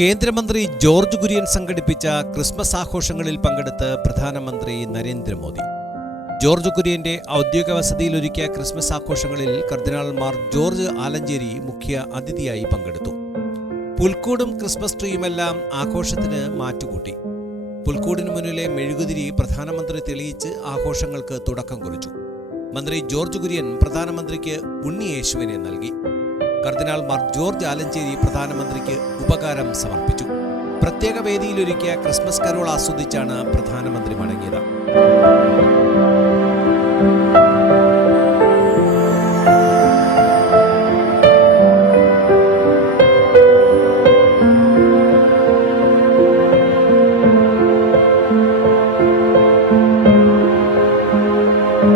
കേന്ദ്രമന്ത്രി ജോർജ് കുര്യൻ സംഘടിപ്പിച്ച ക്രിസ്മസ് ആഘോഷങ്ങളിൽ പങ്കെടുത്ത് പ്രധാനമന്ത്രി നരേന്ദ്രമോദി. ജോർജ് കുര്യന്റെ ഔദ്യോഗിക വസതിയിലൊരുക്കിയ ക്രിസ്മസ് ആഘോഷങ്ങളിൽ കർദിനാൾ മാർ ജോർജ് ആലഞ്ചേരി മുഖ്യ അതിഥിയായി പങ്കെടുത്തു. പുൽക്കൂടും ക്രിസ്മസ് ട്രീയുമെല്ലാം ആഘോഷത്തിന് മാറ്റുകൂട്ടി. പുൽക്കൂടിനു മുന്നിലെ മെഴുകുതിരി പ്രധാനമന്ത്രി തെളിയിച്ച് ആഘോഷങ്ങൾക്ക് തുടക്കം കുറിച്ചു. മന്ത്രി ജോർജ് കുര്യൻ പ്രധാനമന്ത്രിക്ക് ഉണ്ണിയേശുവിനെ നൽകി. കർദിനാൾ മാർ ജോർജ് ആലഞ്ചേരി പ്രധാനമന്ത്രിക്ക് ഉപകാരം സമർപ്പിച്ചു. പ്രത്യേക വേദിയിലൊരുക്കിയ ക്രിസ്മസ് കരോൾ ആസ്വദിച്ചാണ് പ്രധാനമന്ത്രി മടങ്ങിയത്.